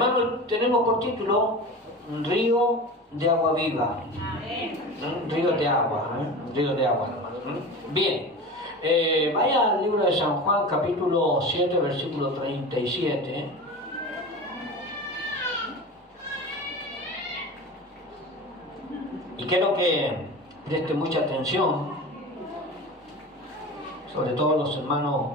Hermano, tenemos por título Río de agua viva. Río de agua, río de agua, hermano. Bien, vaya al libro de San Juan, capítulo 7, versículo 37. Y quiero que preste mucha atención, sobre todo los hermanos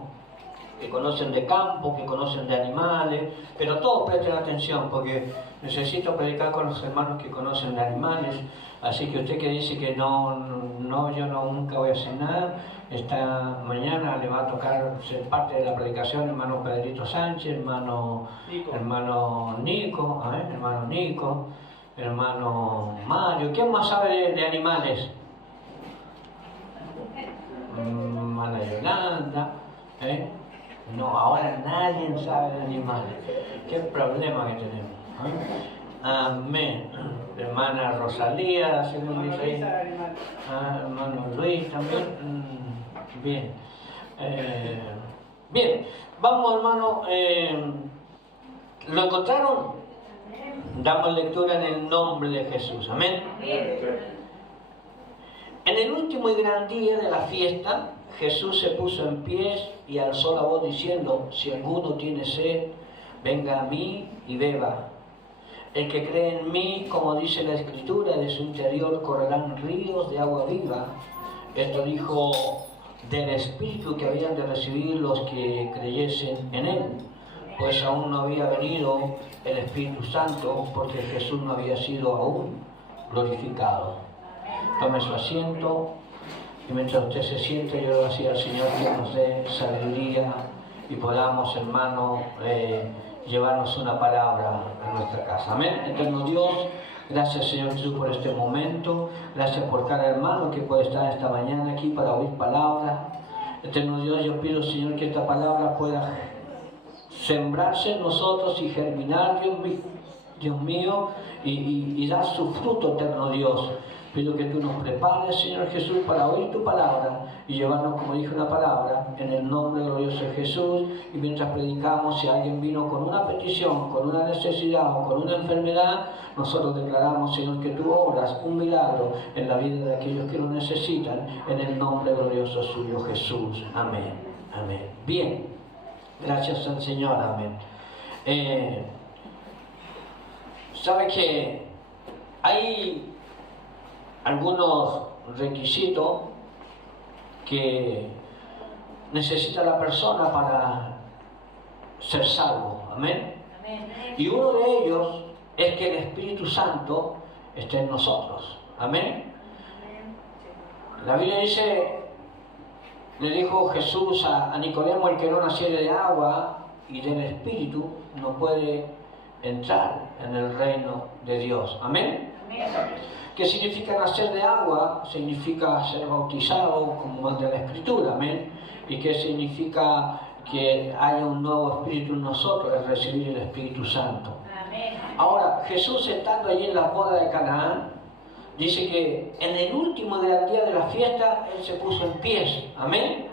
que conocen de campo, que conocen de animales, pero todos presten atención porque necesito predicar con los hermanos que conocen de animales. Así que usted que dice que yo nunca voy a hacer nada, esta mañana le va a tocar ser parte de la predicación hermano Pedrito Sánchez, hermano Nico, hermano Mario. ¿Quién más sabe de animales? Hermana Yolanda, No, ahora nadie sabe de animales. Qué problema que tenemos. Amén. Hermana Rosalía, según dice ahí. Hermano Luis también. Bien. Bien, vamos hermano. ¿Lo encontraron? Damos lectura en el nombre de Jesús. Amén. En el último y gran día de la fiesta, Jesús se puso en pie y alzó la voz diciendo: si alguno tiene sed, venga a mí y beba. El que cree en mí, como dice la Escritura, de su interior correrán ríos de agua viva. Esto dijo del Espíritu que habían de recibir los que creyesen en él, pues aún no había venido el Espíritu Santo, porque Jesús no había sido aún glorificado. Tome su asiento. Y mientras usted se siente, yo le voy a decir al Señor que nos dé sabiduría y podamos, hermano, llevarnos una palabra a nuestra casa. Amén. Eterno Dios, gracias, Señor Jesús, por este momento. Gracias por cada hermano que puede estar esta mañana aquí para oír palabra. Eterno Dios, yo pido, Señor, que esta palabra pueda sembrarse en nosotros y germinar, Dios mío, y dar su fruto, eterno Dios. Pido que tú nos prepares, Señor Jesús, para oír tu palabra y llevarnos, como dijo la palabra, en el nombre glorioso de Jesús. Y mientras predicamos, si alguien vino con una petición, con una necesidad o con una enfermedad, nosotros declaramos, Señor, que tú obras un milagro en la vida de aquellos que lo necesitan, en el nombre glorioso suyo, Jesús. Amén. Amén. Bien. Gracias al Señor. Amén. ¿Sabe que hay algunos requisitos que necesita la persona para ser salvo? Amén. Y uno de ellos es que el Espíritu Santo esté en nosotros. Amén. La Biblia dice, le dijo Jesús a Nicodemo: el que no naciere de agua y del Espíritu no puede entrar en el reino de Dios. Amén. ¿Qué significa nacer de agua? Significa ser bautizado, como manda la Escritura. Amén. ¿Y qué significa que haya un nuevo espíritu en nosotros? Es recibir el Espíritu Santo. Amén. Ahora, Jesús, estando allí en la boda de Canaán, dice que en el último gran día de la fiesta, Él se puso en pie. Amén.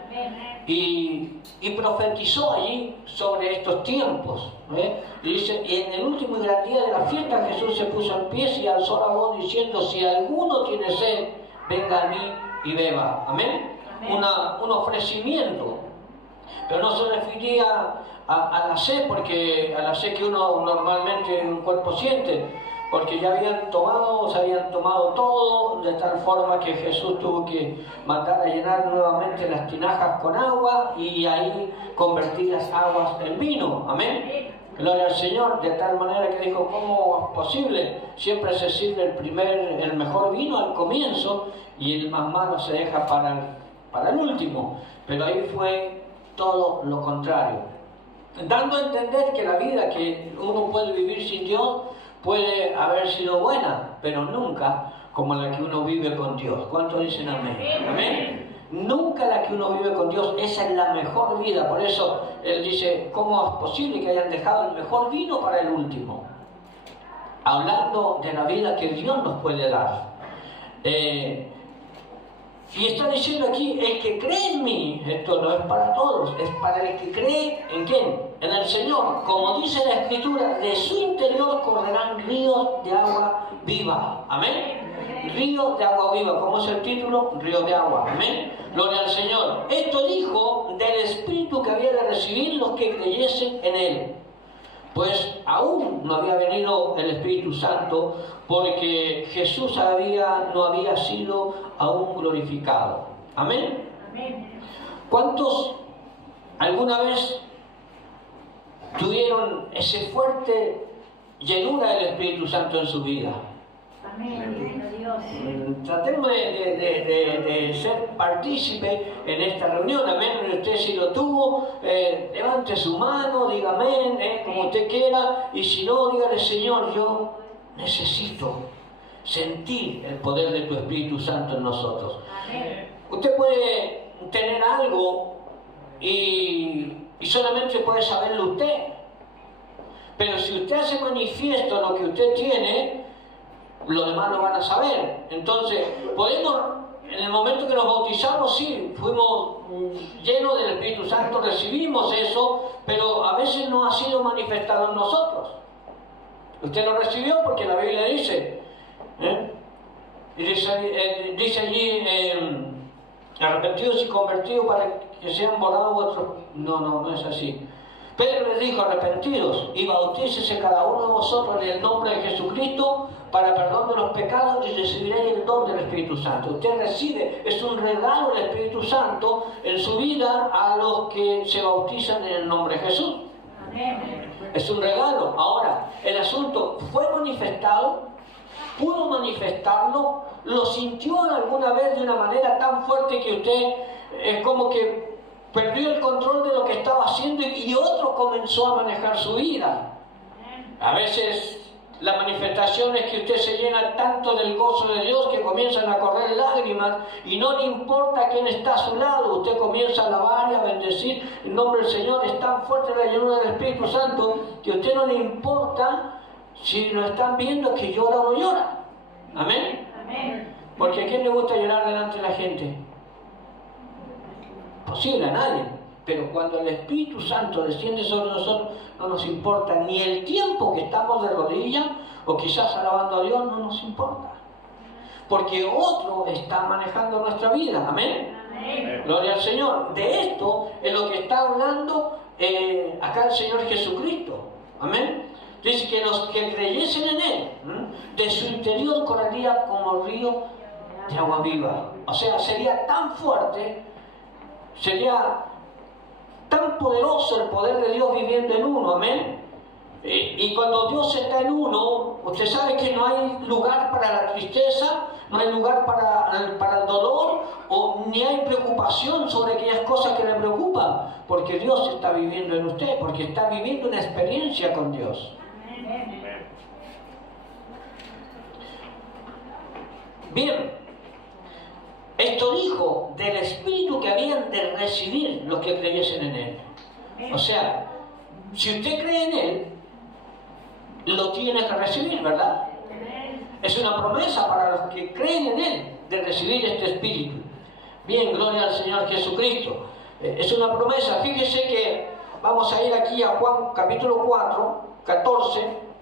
Y profetizó allí sobre estos tiempos. Y dice, y en el último y gran día de la fiesta, Jesús se puso en pie y alzó la voz diciendo: si alguno tiene sed, venga a mí y beba. Amén. Un ofrecimiento. Pero no se refería a la sed, porque a la sed que uno normalmente en un cuerpo siente, porque ya se habían tomado todo, de tal forma que Jesús tuvo que mandar a llenar nuevamente las tinajas con agua y ahí convertir las aguas en vino. Amén. Gloria al Señor. De tal manera que dijo: ¿cómo es posible? Siempre se sirve el mejor vino al comienzo y el más malo se deja para el último. Pero ahí fue todo lo contrario, dando a entender que la vida que uno puede vivir sin Dios puede haber sido buena, pero nunca como la que uno vive con Dios. ¿Cuántos dicen amén? Amén. Nunca la que uno vive con Dios. Esa es la mejor vida. Por eso Él dice: ¿cómo es posible que hayan dejado el mejor vino para el último? Hablando de la vida que Dios nos puede dar. Y está diciendo aquí, el que cree en mí, esto no es para todos, es para el que cree en quién, en el Señor. Como dice la Escritura, de su interior correrán ríos de agua viva. Amén. Ríos de agua viva, ¿cómo es el título? Ríos de agua. Amén. Gloria al Señor. Esto dijo del Espíritu que había de recibir los que creyesen en Él. Pues aún no había venido el Espíritu Santo porque Jesús no había sido aún glorificado. ¿Amén? Amén. ¿Cuántos alguna vez tuvieron ese fuerte llenura del Espíritu Santo en su vida? Amén. Tratemos de ser partícipe en esta reunión. Amén. Usted si lo tuvo, levante su mano, diga amén, como usted quiera. Y si no, dígale, Señor, yo necesito sentir el poder de tu Espíritu Santo en nosotros. Amén. Usted puede tener algo y solamente puede saberlo usted. Pero si usted hace manifiesto lo que usted tiene, los demás lo van a saber. Entonces, podemos, en el momento que nos bautizamos, sí, fuimos llenos del Espíritu Santo, recibimos eso, pero a veces no ha sido manifestado en nosotros. Usted lo recibió porque la Biblia dice, dice allí, arrepentidos y convertidos para que sean borrados vuestros... No es así. Pedro les dijo, arrepentidos y bautícese cada uno de vosotros en el nombre de Jesucristo para perdón de los pecados y recibiréis el don del Espíritu Santo. Usted recibe, es un regalo del Espíritu Santo en su vida a los que se bautizan en el nombre de Jesús. Amén. Es un regalo. Ahora, el asunto fue manifestado, pudo manifestarlo, lo sintió alguna vez de una manera tan fuerte que usted es como que perdió el control de lo que estaba haciendo y otro comenzó a manejar su vida. A veces la manifestación es que usted se llena tanto del gozo de Dios que comienzan a correr lágrimas y no le importa quién está a su lado. Usted comienza a alabar y a bendecir el nombre del Señor. Es tan fuerte la llenura del Espíritu Santo que a usted no le importa si lo están viendo que llora o no llora. Amén. Amén. Porque ¿a quién le gusta llorar delante de la gente? Posible, a nadie. Pero cuando el Espíritu Santo desciende sobre nosotros, no nos importa ni el tiempo que estamos de rodillas o quizás alabando a Dios, no nos importa. Porque otro está manejando nuestra vida. Amén. Amén. Gloria al Señor. De esto es lo que está hablando acá el Señor Jesucristo. Amén. Dice que los que creyesen en Él, de su interior correría como río de agua viva. O sea, sería tan fuerte, sería tan poderoso el poder de Dios viviendo en uno, amén. Y cuando Dios está en uno, usted sabe que no hay lugar para la tristeza, no hay lugar para el dolor, ni hay preocupación sobre aquellas cosas que le preocupan, porque Dios está viviendo en usted, porque está viviendo una experiencia con Dios. Bien. Esto dijo del Espíritu que habían de recibir los que creyesen en Él. O sea, si usted cree en Él, lo tiene que recibir, ¿verdad? Es una promesa para los que creen en Él de recibir este Espíritu. Bien, gloria al Señor Jesucristo. Es una promesa. Fíjese que vamos a ir aquí a Juan capítulo 4, 14.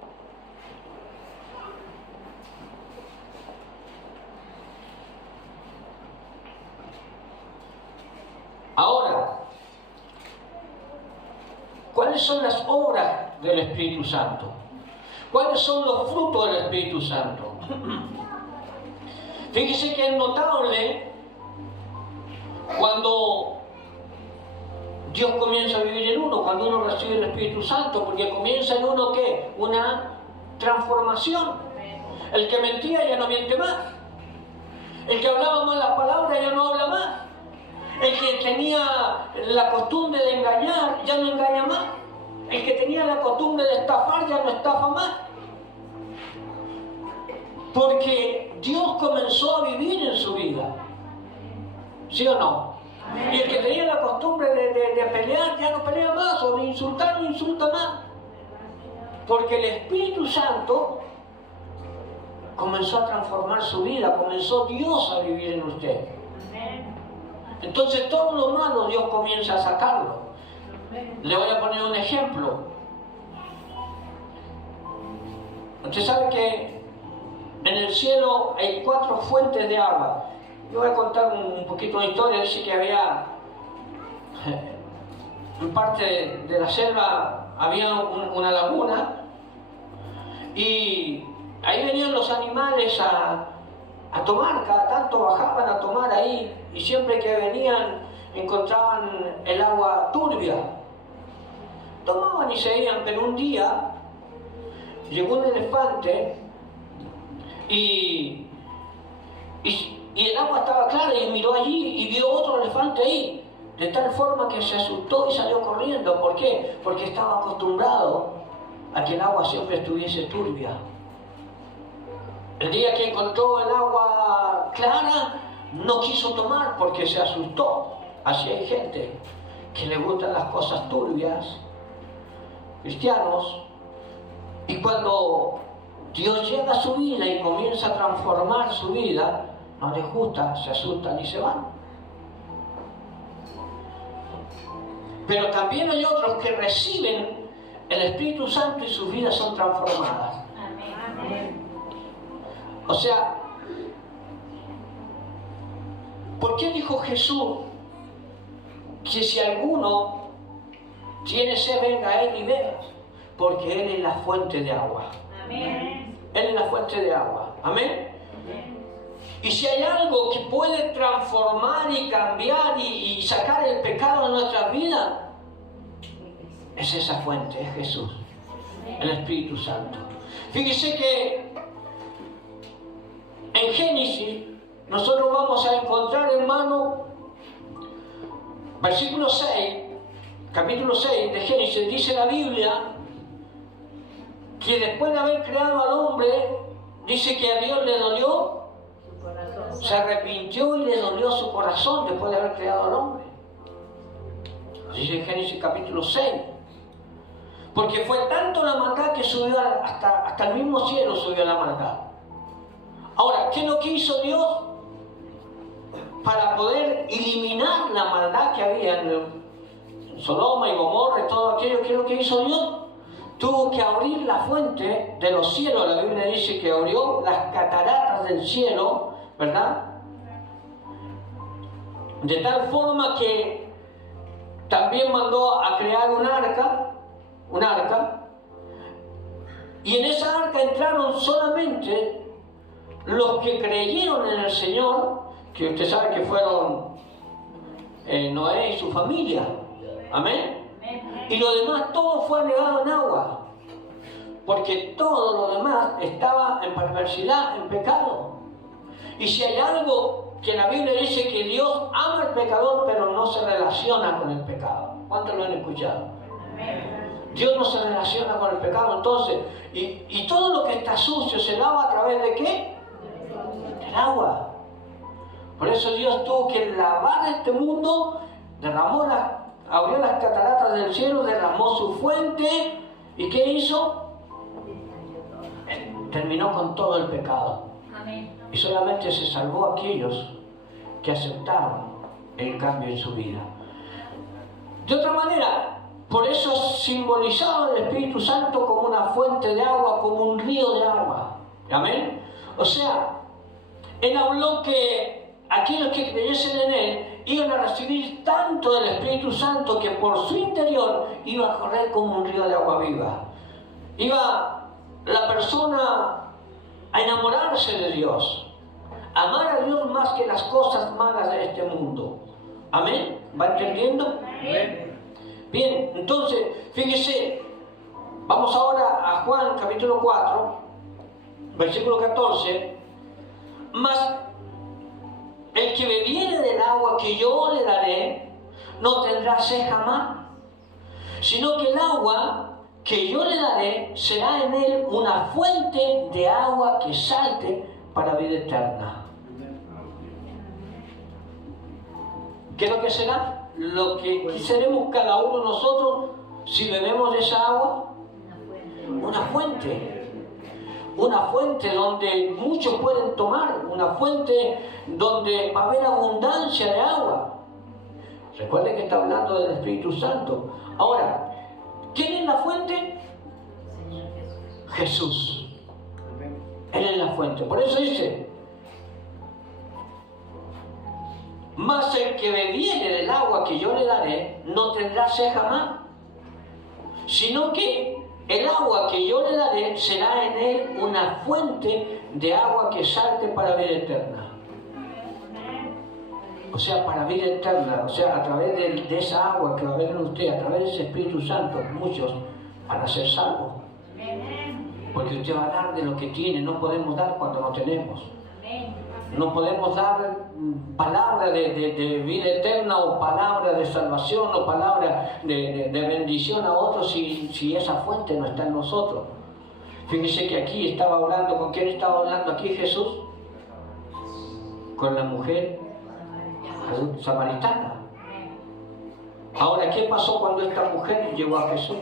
Ahora, ¿cuáles son las obras del Espíritu Santo? ¿Cuáles son los frutos del Espíritu Santo? Fíjese que es notable cuando Dios comienza a vivir en uno, cuando uno recibe el Espíritu Santo, porque comienza en uno ¿qué? Una transformación. El que mentía ya no miente más. El que hablaba malas palabras ya no habla más. El que tenía la costumbre de engañar ya no engaña más. El que tenía la costumbre de estafar ya no estafa más. Porque Dios comenzó a vivir en su vida. ¿Sí o no? Y el que tenía la costumbre de pelear ya no pelea más, o de insultar no insulta más. Porque el Espíritu Santo comenzó a transformar su vida, comenzó Dios a vivir en usted. Entonces todo lo malo Dios comienza a sacarlo. Le voy a poner un ejemplo. Usted sabe que en el cielo hay 4 fuentes de agua. Yo voy a contar un poquito de historia. Dice que había, en parte de la selva, había una laguna, y ahí venían los animales a tomar. Cada tanto bajaban a tomar ahí, y siempre que venían encontraban el agua turbia. Tomaban y se iban, pero un día llegó un elefante y el agua estaba clara, y miró allí y vio otro elefante ahí, de tal forma que se asustó y salió corriendo. ¿Por qué? Porque estaba acostumbrado a que el agua siempre estuviese turbia. El día que encontró el agua clara, no quiso tomar porque se asustó. Así hay gente que le gustan las cosas turbias, cristianos, y cuando Dios llega a su vida y comienza a transformar su vida, no les gusta, se asustan y se van. Pero también hay otros que reciben el Espíritu Santo y sus vidas son transformadas. Amén. O sea, ¿por qué dijo Jesús que si alguno tiene sed, venga a Él y beba? Porque Él es la fuente de agua. Amén. Él es la fuente de agua. Amén. Y si hay algo que puede transformar y cambiar y sacar el pecado de nuestras vidas, es esa fuente, es Jesús, el Espíritu Santo. Fíjese que en Génesis nosotros vamos a encontrar, hermano, versículo 6, capítulo 6 de Génesis, dice la Biblia que después de haber creado al hombre, dice que a Dios le dolió, se arrepintió y le dolió su corazón después de haber creado al hombre. Dice en Génesis capítulo 6. Porque fue tanto la maldad que subió hasta el mismo cielo, subió la maldad. Ahora, ¿qué es lo que hizo Dios para poder eliminar la maldad que había en Sodoma y Gomorra y todo aquello? ¿Qué es lo que hizo Dios? Tuvo que abrir la fuente de los cielos. La Biblia dice que abrió las cataratas del cielo, ¿verdad? De tal forma que también mandó a crear un arca, y en esa arca entraron solamente los que creyeron en el Señor, que usted sabe que fueron Noé y su familia. Amén. Y lo demás todo fue anegado en agua, porque todo lo demás estaba en perversidad, en pecado. Y si hay algo que la Biblia dice, que Dios ama al pecador, pero no se relaciona con el pecado. ¿Cuántos lo han escuchado? Amén. Dios no se relaciona con el pecado. Entonces, y todo lo que está sucio se lava a través de ¿qué? Del agua. Por eso Dios tuvo que lavar este mundo, abrió las cataratas del cielo, derramó su fuente, ¿y qué hizo? Terminó con todo el pecado. Amén. Y solamente se salvó a aquellos que aceptaron el cambio en su vida. De otra manera, por eso simbolizaba el Espíritu Santo como una fuente de agua, como un río de agua. Amén. O sea, Él habló que aquellos que creyesen en Él iban a recibir tanto del Espíritu Santo que por su interior iba a correr como un río de agua viva. Iba la persona a enamorarse de Dios, amar a Dios más que las cosas malas de este mundo. Amén. ¿Va entendiendo? Amén. Bien, entonces, fíjese, vamos ahora a Juan capítulo 4, versículo 14. Mas el que bebiere del agua que yo le daré, no tendrá sed jamás, sino que el agua que yo le daré será en él una fuente de agua que salte para vida eterna. ¿Qué es lo que será? Lo que seremos cada uno de nosotros si bebemos de esa agua. Una fuente. Una fuente donde muchos pueden tomar. Una fuente donde va a haber abundancia de agua. Recuerden que está hablando del Espíritu Santo. Ahora, ¿quién es la fuente? Jesús. Él es la fuente. Por eso dice: mas el que bebiere del agua que yo le daré no tendrá sed jamás, sino que el agua que yo le daré será en él una fuente de agua que salte para vida eterna. O sea, para vida eterna. O sea, a través de esa agua que va a haber en usted, a través de ese Espíritu Santo, muchos van a ser salvos. Porque usted va a dar de lo que tiene. No podemos dar cuando no tenemos. No podemos dar palabra de vida eterna, o palabra de salvación, o palabra de bendición a otros si esa fuente no está en nosotros. Fíjese que aquí estaba hablando. ¿Con quién estaba hablando aquí Jesús? Con la mujer samaritana. Ahora, ¿qué pasó cuando esta mujer llegó a Jesús?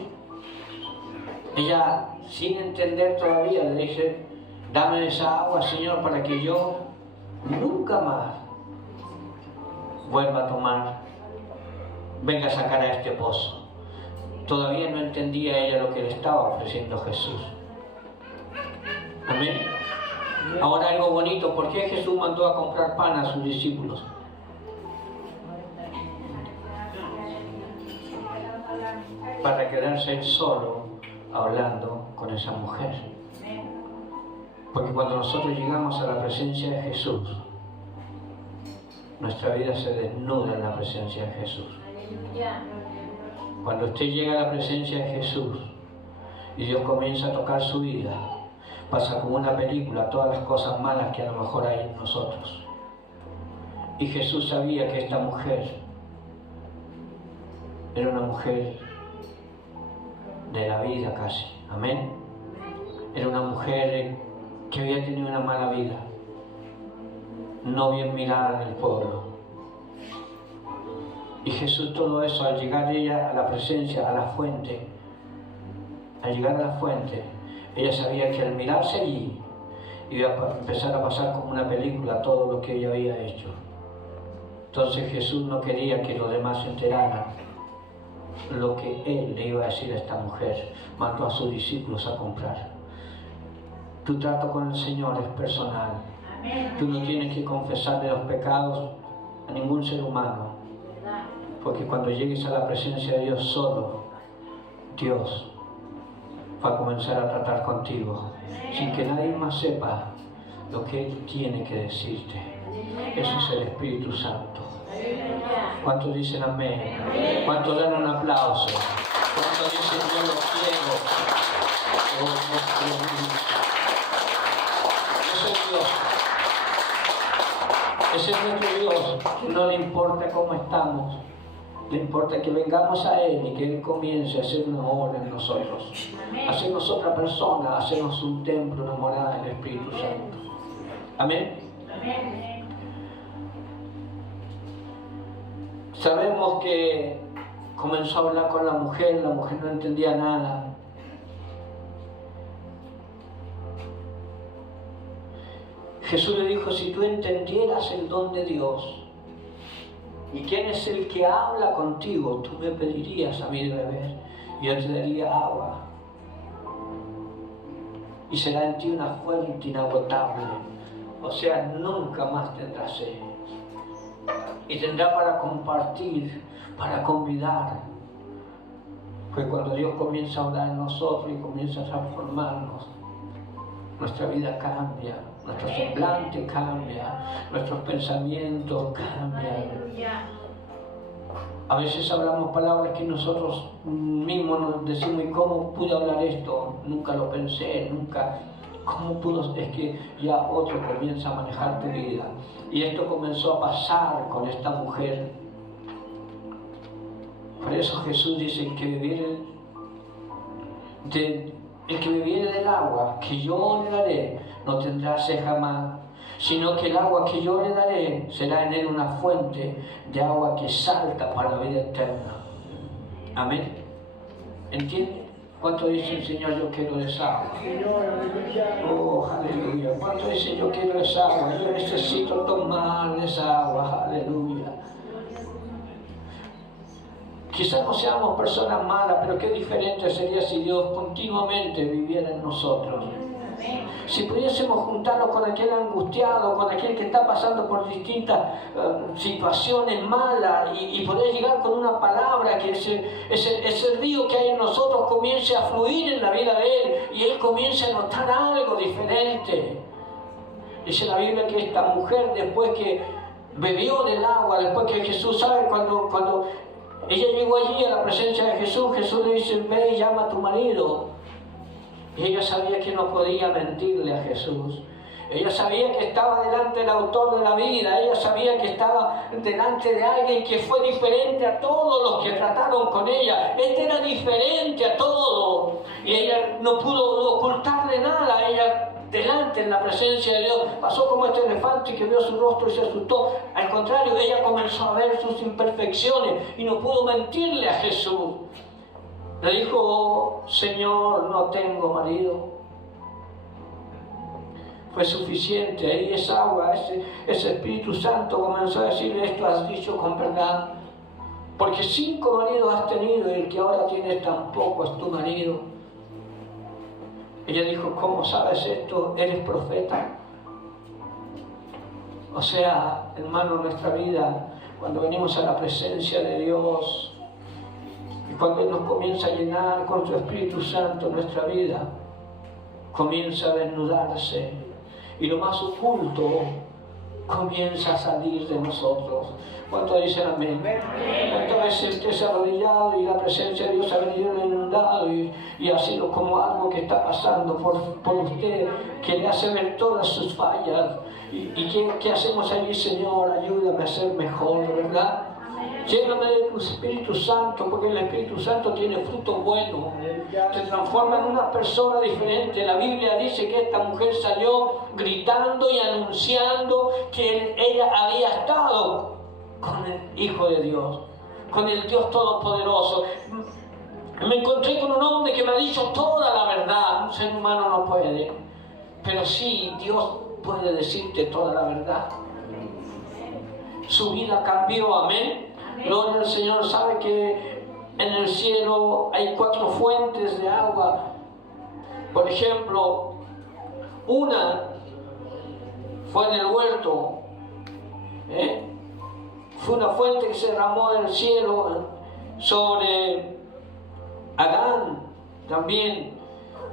Ella, sin entender todavía, le dice: dame esa agua, Señor, para que yo nunca más vuelva a tomar, venga a sacar a este pozo. Todavía no entendía ella lo que le estaba ofreciendo Jesús. Amén. Ahora, algo bonito: ¿por qué Jesús mandó a comprar pan a sus discípulos? Para quedarse él solo hablando con esa mujer. Porque cuando nosotros llegamos a la presencia de Jesús, nuestra vida se desnuda en la presencia de Jesús. Cuando usted llega a la presencia de Jesús y Dios comienza a tocar su vida, pasa como una película todas las cosas malas que a lo mejor hay en nosotros. Y Jesús sabía que esta mujer era una mujer de la vida casi. Amén. Era una mujer que había tenido una mala vida, no bien mirada en el pueblo. Y Jesús, todo eso, al llegar ella a la presencia, a la fuente, al llegar a la fuente, ella sabía que al mirarse allí iba a empezar a pasar como una película todo lo que ella había hecho. Entonces Jesús no quería que los demás se enteraran lo que Él le iba a decir a esta mujer. Mandó a sus discípulos a comprar. Tu trato con el Señor es personal. Tú no tienes que confesarle los pecados a ningún ser humano, porque cuando llegues a la presencia de Dios, solo Dios va a comenzar a tratar contigo, sin que nadie más sepa lo que Él tiene que decirte. Eso es el Espíritu Santo. ¿Cuántos dicen amén? ¿Cuántos dan un aplauso? ¿Cuántos dicen yo lo quiero? Ese es Dios. Ese es nuestro Dios. No le importa cómo estamos. Le importa que vengamos a Él y que Él comience a hacer una obra en nosotros. Hacernos otra persona, hacernos un templo, una morada del Espíritu Santo. Amén. Sabemos que comenzó a hablar con la mujer no entendía nada. Jesús le dijo: si tú entendieras el don de Dios y quién es el que habla contigo, tú me pedirías a mí de beber y yo te daría agua. Y será en ti una fuente inagotable. O sea, nunca más tendrás sed. Y tendrá para compartir, para convidar. Pues cuando Dios comienza a orar en nosotros y comienza a transformarnos, nuestra vida cambia, nuestro semblante cambia, nuestros pensamientos cambian. A veces hablamos palabras que nosotros mismos nos decimos: ¿y cómo pude hablar esto? Nunca lo pensé, nunca. ¿Cómo pudo? Es que ya otro comienza a manejar tu vida. Y esto comenzó a pasar con esta mujer. Por eso Jesús dice: el que bebiere del agua que yo le daré no tendrá sed jamás, sino que el agua que yo le daré será en él una fuente de agua que salta para la vida eterna. Amén. ¿Entiende? ¿Cuánto dicen: Señor, yo quiero esa agua? Oh, aleluya. ¿Cuánto dicen: yo quiero esa agua? Yo necesito tomar esa agua. Aleluya. Quizás no seamos personas malas, pero qué diferente sería si Dios continuamente viviera en nosotros. Si pudiésemos juntarnos con aquel angustiado, con aquel que está pasando por distintas situaciones malas y poder llegar con una palabra, que ese río que hay en nosotros comience a fluir en la vida de él y él comience a notar algo diferente. Dice la Biblia que esta mujer, después que bebió del agua, después que Jesús, ¿sabe? Cuando ella llegó allí a la presencia de Jesús, Jesús le dice: ve y llama a tu marido. Y ella sabía que no podía mentirle a Jesús. Ella sabía que estaba delante del autor de la vida. Ella sabía que estaba delante de alguien que fue diferente a todos los que trataron con ella. Este era diferente a todos. Y ella no pudo ocultarle nada. Ella, delante, en la presencia de Dios, pasó como este elefante que vio su rostro y se asustó. Al contrario, ella comenzó a ver sus imperfecciones y no pudo mentirle a Jesús. Le dijo: Señor, no tengo marido. Fue suficiente. Ahí esa agua, ese Espíritu Santo comenzó a decirle: esto has dicho con verdad, porque 5 maridos has tenido y el que ahora tienes tampoco es tu marido. Ella dijo: ¿cómo sabes esto? ¿Eres profeta? O sea, hermano, nuestra vida, cuando venimos a la presencia de Dios, y cuando Él nos comienza a llenar con su Espíritu Santo, nuestra vida comienza a desnudarse y lo más oculto comienza a salir de nosotros. ¿Cuántos dicen amén? ¿Cuántas veces usted se ha arrodillado y la presencia de Dios ha venido inundado y ha sido como algo que está pasando por usted, que le hace ver todas sus fallas? ¿Y qué hacemos allí? Señor, ayúdame a ser mejor, ¿verdad? Lléname de tu Espíritu Santo, porque el Espíritu Santo tiene frutos buenos. Te transforma en una persona diferente. La Biblia dice que esta mujer salió gritando y anunciando que ella había estado con el Hijo de Dios, con el Dios Todopoderoso. Me encontré con un hombre que me ha dicho toda la verdad. Un ser humano no puede, pero sí, Dios puede decirte toda la verdad. Su vida cambió, amén. Gloria al Señor. Sabe que en el cielo hay 4 fuentes de agua. Por ejemplo, una fue en el huerto, fue una fuente que se derramó del cielo sobre Adán también.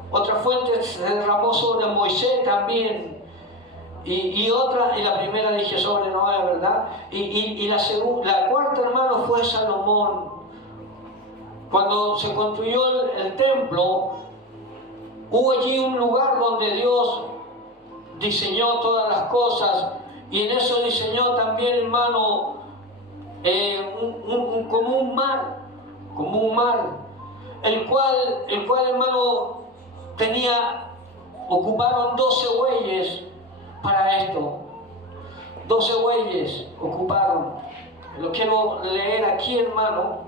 Otra fuente se derramó sobre Moisés también. Y otra, y la primera dije sobre Noé, ¿verdad? Y la cuarta, hermano, fue Salomón. Cuando se construyó el templo, hubo allí un lugar donde Dios diseñó todas las cosas, y en eso diseñó también, hermano, como un mar, el cual, hermano, ocuparon 12 bueyes para esto. 12 bueyes ocuparon. Lo quiero leer aquí, hermano.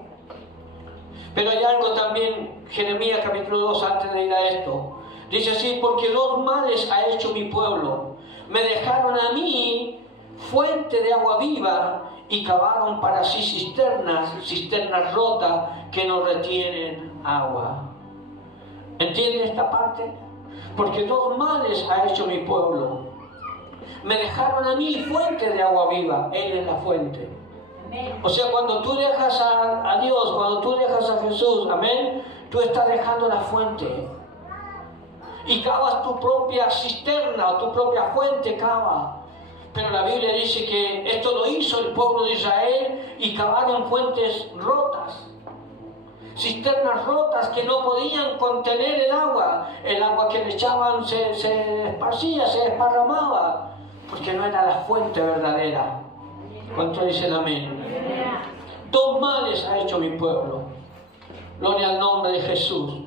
Pero hay algo también, Jeremías capítulo 2, antes de ir a esto. Dice así: porque 2 males ha hecho mi pueblo. Me dejaron a mí fuente de agua viva y cavaron para sí cisternas rotas que no retienen agua. ¿Entiende esta parte? Porque 2 males ha hecho mi pueblo. Me dejaron a mí fuente de agua viva. Él es la fuente. Amén. O sea, cuando tú dejas a Dios, cuando tú dejas a Jesús, amén, tú estás dejando la fuente. Y cavas tu propia cisterna o tu propia fuente, cava. Pero la Biblia dice que esto lo hizo el pueblo de Israel y cavaron fuentes rotas. Cisternas rotas que no podían contener el agua que le echaban se esparcía, se desparramaba, porque no era la fuente verdadera. ¿Cuánto dicen amén? 2 males ha hecho mi pueblo. Gloria al nombre de Jesús.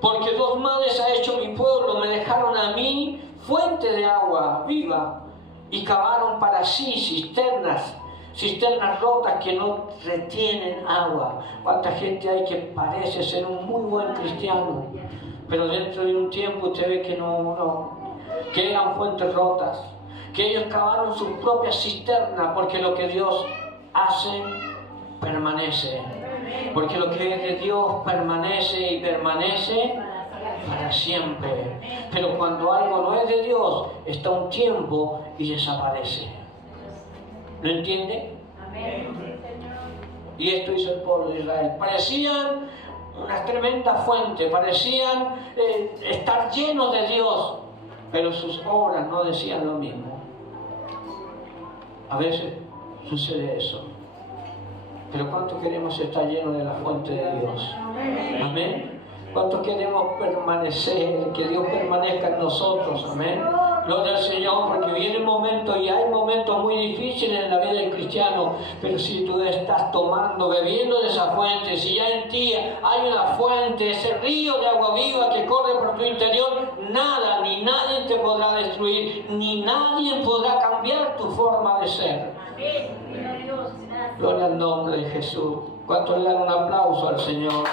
Porque 2 males ha hecho mi pueblo. Me dejaron a mí fuente de agua viva y cavaron para sí cisternas rotas que no retienen agua. ¿Cuánta gente hay que parece ser un muy buen cristiano, pero dentro de un tiempo usted ve que que eran fuentes rotas, que ellos cavaron sus propias cisternas? Porque lo que Dios hace permanece. Porque lo que es de Dios permanece y permanece para siempre. Pero cuando algo no es de Dios, está un tiempo y desaparece. ¿Lo entiende? Y esto hizo el pueblo de Israel. Parecían una tremenda fuente, parecían estar llenos de Dios, pero sus obras no decían lo mismo. A veces sucede eso. Pero ¿cuánto queremos estar llenos de la fuente de Dios? Amén. ¿Cuánto queremos permanecer? Que Dios permanezca en nosotros. Amén. Gloria al Señor, porque vienen momentos y hay momentos muy difíciles en la vida del cristiano, pero si tú estás tomando, bebiendo de esa fuente, si ya en ti hay una fuente, ese río de agua viva que corre por tu interior, nada ni nadie te podrá destruir, ni nadie podrá cambiar tu forma de ser. Gloria al nombre de Jesús. ¿Cuánto le dan un aplauso al Señor?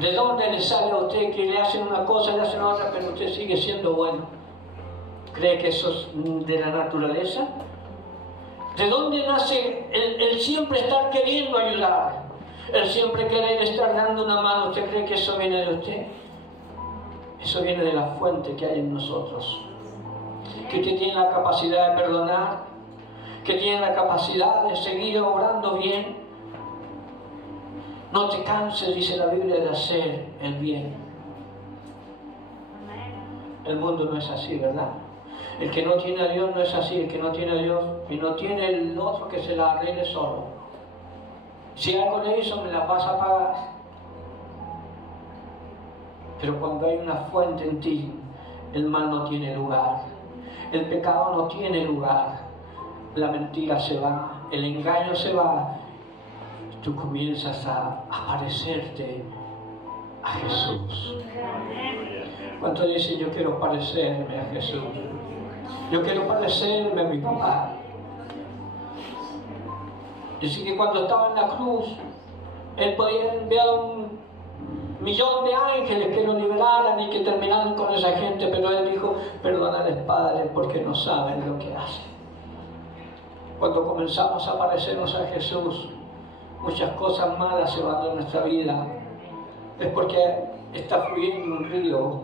¿De dónde le sale a usted que le hacen una cosa, le hacen otra, pero usted sigue siendo bueno? ¿Cree que eso es de la naturaleza? ¿De dónde nace el siempre estar queriendo ayudar? El siempre querer estar dando una mano. ¿Usted cree que eso viene de usted? Eso viene de la fuente que hay en nosotros. Que usted tiene la capacidad de perdonar, que tiene la capacidad de seguir obrando bien. No te canses, dice la Biblia, de hacer el bien. El mundo no es así, ¿verdad? El que no tiene a Dios no es así. El que no tiene a Dios y no tiene el otro, que se la arregle solo. Si algo le hizo, me la vas a pagar. Pero cuando hay una fuente en ti, el mal no tiene lugar. El pecado no tiene lugar. La mentira se va. El engaño se va. Tú comienzas a parecerte a Jesús. ¿Cuántos dicen: yo quiero parecerme a Jesús? Yo quiero parecerme a mi papá. Dice que cuando estaba en la cruz, Él podía enviar 1.000.000 de ángeles que lo liberaran y que terminaran con esa gente, pero Él dijo: perdónales, Padre, porque no saben lo que hacen. Cuando comenzamos a parecernos a Jesús, muchas cosas malas se van de nuestra vida. Es porque está fluyendo un río.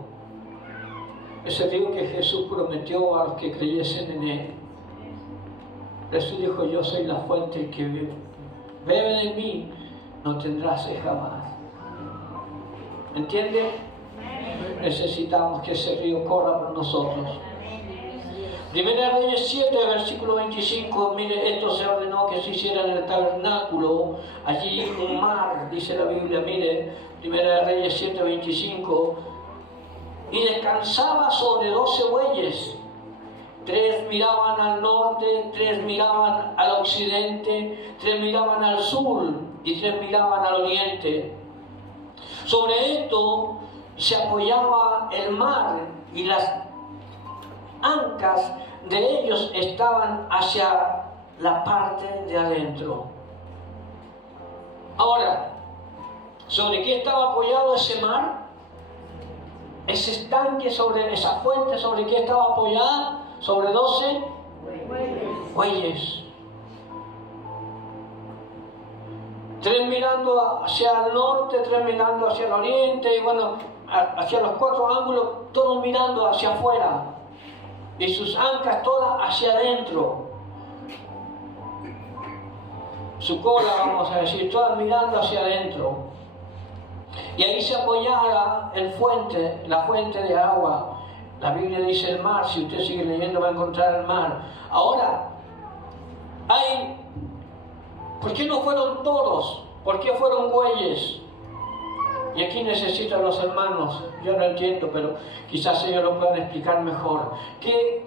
Ese río que Jesús prometió a los que creyesen en Él. Jesús dijo: yo soy la fuente, que bebe de mí no tendrá sed jamás. ¿Entiende? Necesitamos que ese río corra por nosotros. Primera Reyes 7, versículo 25, mire, esto se ordenó que se hiciera en el tabernáculo, allí un mar, dice la Biblia, mire, Primera Reyes 7, 25, y descansaba sobre 12 bueyes, 3 miraban al norte, 3 miraban al occidente, 3 miraban al sur y 3 miraban al oriente. Sobre esto se apoyaba el mar y las ancas de ellos estaban hacia la parte de adentro. Ahora, ¿sobre qué estaba apoyado ese mar? Ese estanque, sobre esa fuente, ¿sobre qué estaba apoyada? Sobre 12 bueyes. 3 mirando hacia el norte, 3 mirando hacia el oriente, y bueno, hacia los 4 ángulos, todos mirando hacia afuera. Y sus ancas todas hacia adentro. Su cola, vamos a decir, todas mirando hacia adentro. Y ahí se apoyara la fuente de agua. La Biblia dice el mar, si usted sigue leyendo va a encontrar el mar. Ahora, ¿por qué no fueron toros? ¿Por qué fueron bueyes? Y aquí necesitan los hermanos, yo no entiendo, pero quizás ellos lo puedan explicar mejor. ¿Qué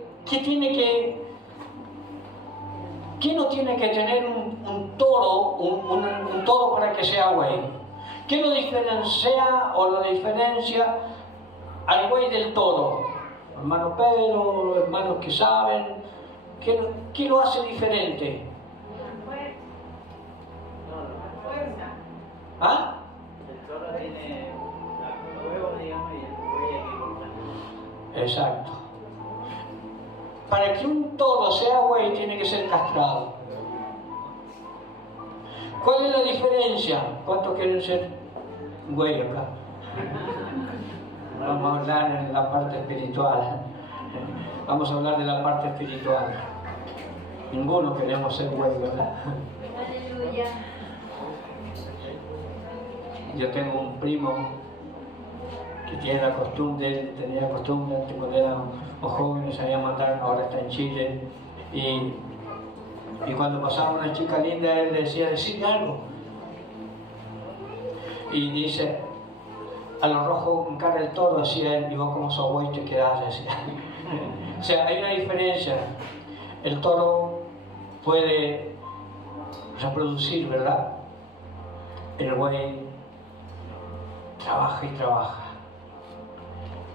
no tiene que tener un toro para que sea buey? ¿Qué lo diferencia al buey del toro? Hermano Pedro, los hermanos que saben, ¿qué lo hace diferente? ¿Ah? El toro tiene huevos, digamos, y el buey hay que cortar. Exacto. para que un toro sea buey tiene que ser castrado. ¿Cuál es la diferencia? ¿Cuántos quieren ser buey acá? Vamos a hablar en la parte espiritual. Vamos a hablar de la parte espiritual. Ninguno queremos ser buey, ¿verdad? Aleluya. Yo tengo un primo que tenía costumbre, antes cuando éramos jóvenes, sabía mandar, ahora está en Chile, y cuando pasaba una chica linda, él le decía, decirle algo. Y dice, a lo rojo encara el toro, decía él, y vos como sos buey te quedás, decía. O sea, hay una diferencia. El toro puede reproducir, ¿verdad? El buey trabaja y trabaja.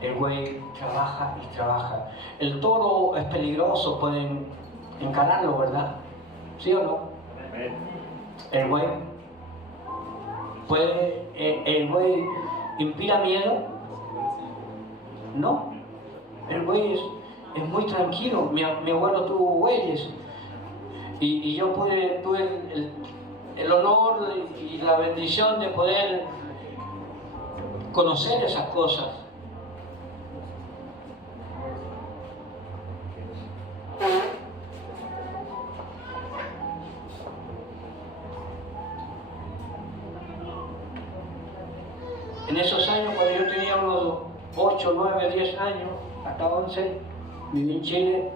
El buey trabaja y trabaja. El toro es peligroso, pueden encararlo, ¿verdad? ¿Sí o no? El buey puede, el buey inspira miedo. No, el buey es muy tranquilo. Mi abuelo tuvo bueyes y yo tuve el honor y la bendición de poder conocer esas cosas. En esos años, cuando yo tenía unos 8, 9, 10 años, hasta 11, viví en Chile,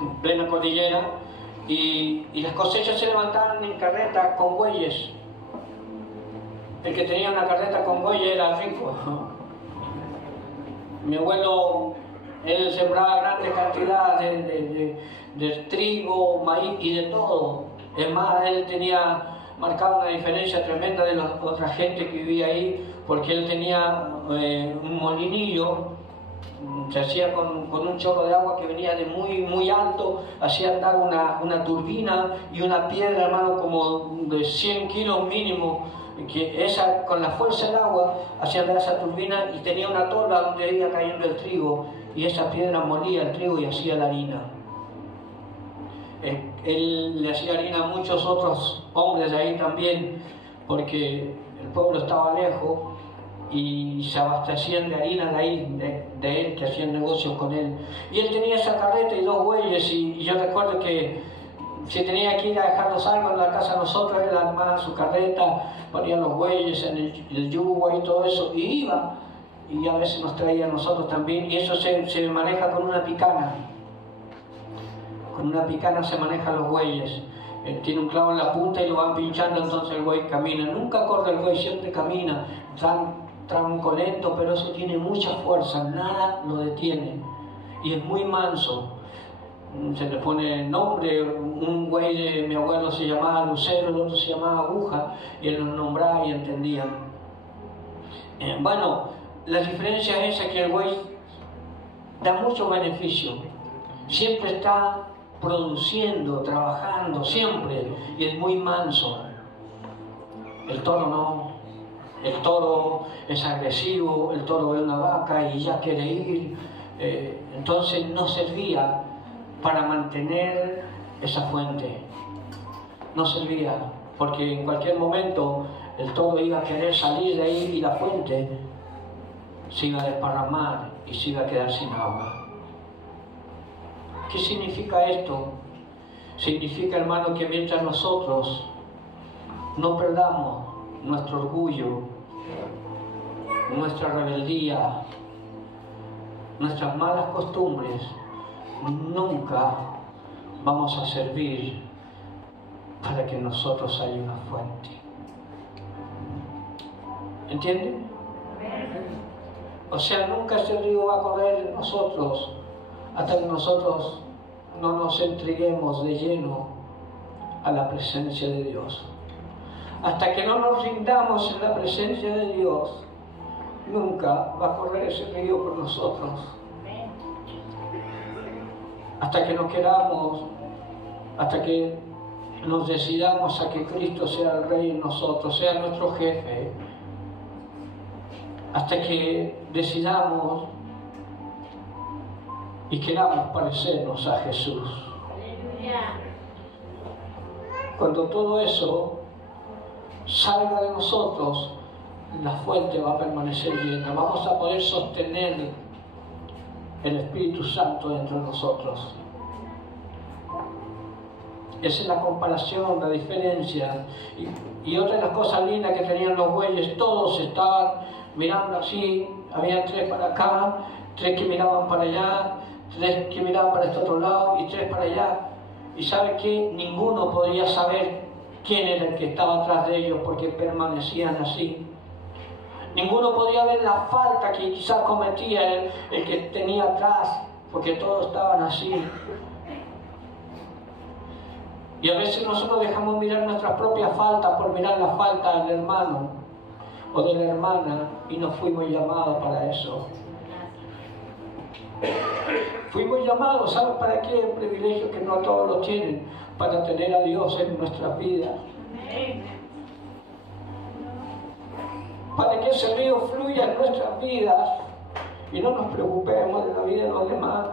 en plena cordillera, y las cosechas se levantaban en carretas con bueyes. El que tenía una carreta con bueyes era rico. Mi abuelo, él sembraba grandes cantidades de trigo, maíz y de todo. Es más, él tenía marcado una diferencia tremenda de la otra gente que vivía ahí, porque él tenía un molinillo, se hacía con un chorro de agua que venía de muy alto, hacía andar una turbina y una piedra, hermano, como de 100 kilos mínimo, que esa, con la fuerza del agua, hacía andar esa turbina, y tenía una torre donde iba cayendo el trigo, y esa piedra molía el trigo y hacía la harina. Él le hacía harina a muchos otros hombres de ahí también, porque el pueblo estaba lejos y se abastecían de harina de ahí, de él, que hacían negocios con él. Y él tenía esa carreta y 2 bueyes, y yo recuerdo que si tenía que ir a dejarlos algo en la casa de nosotros, él armaba su carreta, ponía los bueyes en el yugo y todo eso, y iba, y a veces nos traía a nosotros también, y eso se maneja con una picana. Con una picana se manejan los bueyes. Tiene un clavo en la punta y lo van pinchando, entonces el buey camina. Nunca corre el buey, siempre camina. Tranco lento, pero eso tiene mucha fuerza, nada lo detiene. Y es muy manso. Se le pone nombre. Un buey de mi abuelo se llamaba Lucero, el otro se llamaba Aguja, y él los nombraba y entendían. Bueno, la diferencia es esa, que el buey da mucho beneficio. Siempre está produciendo, trabajando, siempre, y es muy manso. El toro no. El toro es agresivo, el toro ve una vaca y ya quiere ir. Entonces no servía para mantener esa fuente. No servía, porque en cualquier momento el toro iba a querer salir de ahí y la fuente se iba a desparramar y se iba a quedar sin agua. ¿Qué significa esto? Significa, hermano, que mientras nosotros no perdamos nuestro orgullo, nuestra rebeldía, nuestras malas costumbres, nunca vamos a servir para que en nosotros haya una fuente. ¿Entienden? O sea, nunca ese río va a correr en nosotros hasta que nosotros no nos entreguemos de lleno a la presencia de Dios. Hasta que no nos rindamos en la presencia de Dios, nunca va a correr ese río por nosotros. Hasta que nos queramos, hasta que nos decidamos a que Cristo sea el Rey en nosotros, sea nuestro jefe, hasta que decidamos y queramos parecernos a Jesús. Cuando todo eso salga de nosotros, la fuente va a permanecer llena. Vamos a poder sostener el Espíritu Santo dentro de nosotros. Esa es la comparación, la diferencia. Y otra de las cosas lindas que tenían los bueyes, todos estaban mirando así. Había 3 para acá, 3 que miraban para allá, 3 que miraban para este otro lado y 3 para allá. Y ¿sabe qué? Ninguno podía saber quién era el que estaba atrás de ellos porque permanecían así. Ninguno podía ver la falta que quizás cometía el que tenía atrás, porque todos estaban así. Y a veces nosotros dejamos mirar nuestras propias faltas por mirar la falta del hermano o de la hermana, y no fuimos llamados para eso. Fuimos llamados, ¿saben para qué? El privilegio que no todos lo tienen, para tener a Dios en nuestras vidas. Para que ese río fluya en nuestras vidas y no nos preocupemos de la vida de los demás.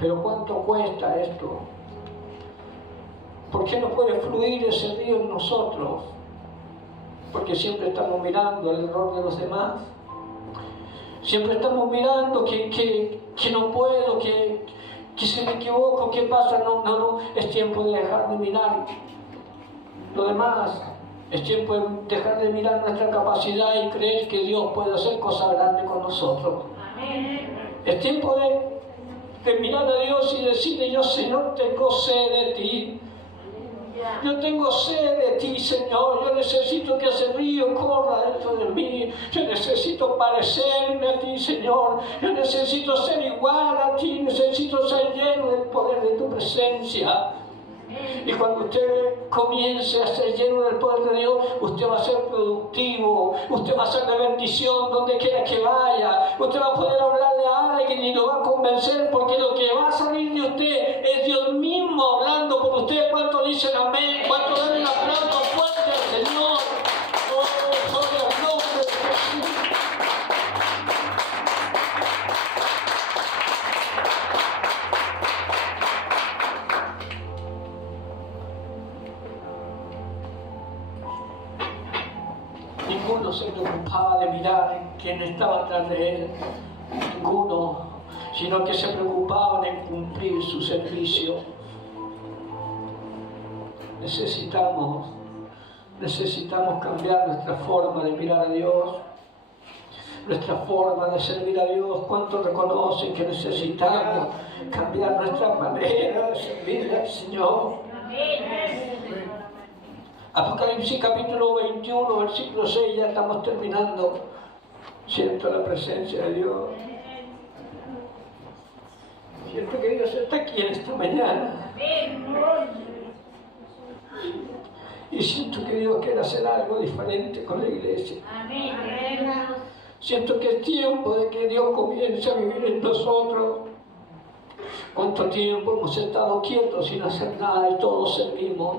Pero ¿cuánto cuesta esto? ¿Por qué no puede fluir ese río en nosotros? Porque siempre estamos mirando el error de los demás. Siempre estamos mirando que no puedo, que si me equivoco, ¿qué pasa? No, es tiempo de dejar de mirar lo demás. Es tiempo de dejar de mirar nuestra capacidad y creer que Dios puede hacer cosas grandes con nosotros. Amén. Es tiempo de mirar a Dios y decirle: yo, Señor, tengo sed de ti. Yo tengo sed de ti, Señor. Yo necesito que ese río corra dentro de mí. Yo necesito parecerme a ti, Señor. Yo necesito ser igual a ti. Necesito ser lleno del poder de tu presencia. Y cuando usted comience a ser lleno del poder de Dios, usted va a ser productivo, usted va a ser de bendición donde quiera que vaya, usted va a poder hablarle a alguien y lo va a convencer, porque lo que va a salir de usted es Dios mismo hablando por usted. ¿Cuántos dicen amén? ¿Cuántos dan un aplauso fuerte al Señor? Oh, gloria al nombre de Jesús. Ninguno se preocupaba de mirar quién estaba atrás de él, ninguno, sino que se preocupaban en cumplir su servicio. Necesitamos cambiar nuestra forma de mirar a Dios, nuestra forma de servir a Dios. ¿Cuántos reconocen que necesitamos cambiar nuestra manera de servir al Señor? Apocalipsis capítulo 21, versículo 6, ya estamos terminando. Siento la presencia de Dios. Siento que Dios está aquí en esta mañana. Y siento que Dios quiere hacer algo diferente con la iglesia. Siento que es tiempo de que Dios comience a vivir en nosotros. ¿Cuánto tiempo hemos estado quietos sin hacer nada y todos servimos?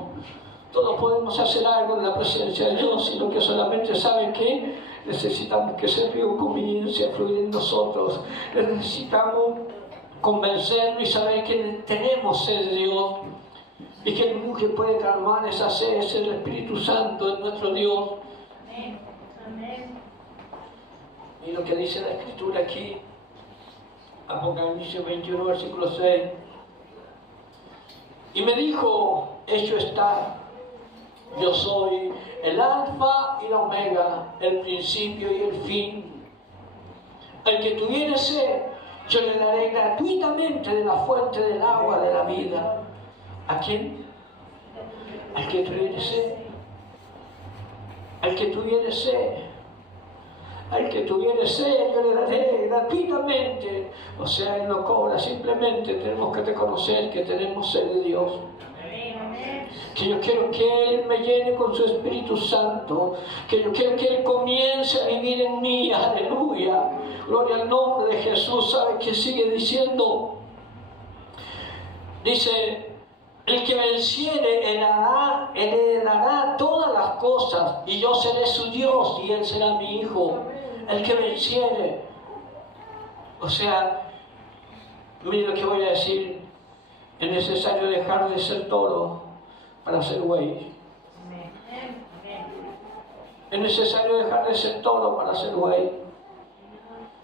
Todos podemos hacer algo en la presencia de Dios, sino que solamente saben que necesitamos que ese río comience a fluir en nosotros. Necesitamos convencernos y saber que tenemos sed de Dios y que el único que puede calmar esa sed es el Espíritu Santo de nuestro Dios. Amén. Y lo que dice la Escritura aquí, Apocalipsis 21, versículo 6. Y me dijo: hecho está. Yo soy el alfa y la omega, el principio y el fin. Al que tuviere sed, yo le daré gratuitamente de la fuente del agua de la vida. ¿A quién? Al que tuviere sed. Al que tuviere sed. Al que tuviere sed, yo le daré gratuitamente. O sea, Él no cobra, simplemente tenemos que reconocer que tenemos sed de Dios. Que yo quiero que Él me llene con su Espíritu Santo, que yo quiero que Él comience a vivir en mí. Aleluya, gloria al nombre de Jesús. ¿Sabe qué sigue diciendo? Dice: el que venciere heredará todas las cosas, y yo seré su Dios y Él será mi hijo. El que venciere. O sea, mire lo que voy a decir, es necesario dejar de ser toro para ser güey. Es necesario dejar de ser toro para ser güey.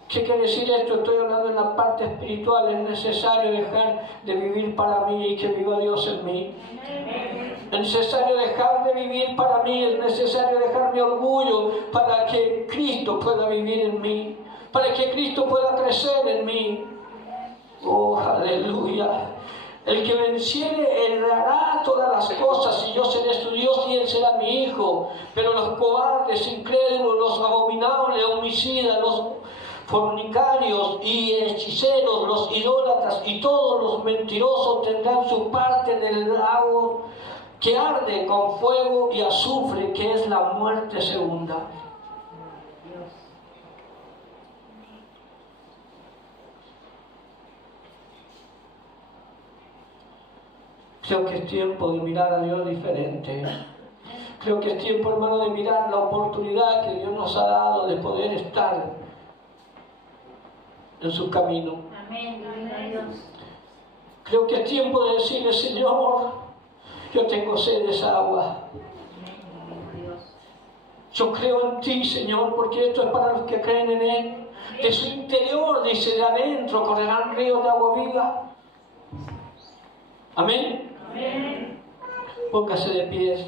¿Qué quiere decir esto? Estoy hablando en la parte espiritual. Es necesario dejar de vivir para mí y que viva Dios en mí. Es necesario dejar de vivir para mí. Es necesario dejar mi orgullo para que Cristo pueda vivir en mí. Para que Cristo pueda crecer en mí. Oh, aleluya. El que venciere heredará todas las cosas, y yo seré su Dios y él será mi hijo. Pero los cobardes, incrédulos, los abominables, homicidas, los fornicarios y hechiceros, los idólatras y todos los mentirosos tendrán su parte en el lago que arde con fuego y azufre, que es la muerte segunda. Creo que es tiempo de mirar a Dios diferente. Creo que es tiempo, hermano, de mirar la oportunidad que Dios nos ha dado de poder estar en su camino. Amén. Dios. Creo que es tiempo de decirle, Señor, yo tengo sed de esa agua. Yo creo en ti, Señor, porque esto es para los que creen en Él. De su interior, dice, de adentro correrán ríos de agua viva. Amén. Amén. Póngase de pies.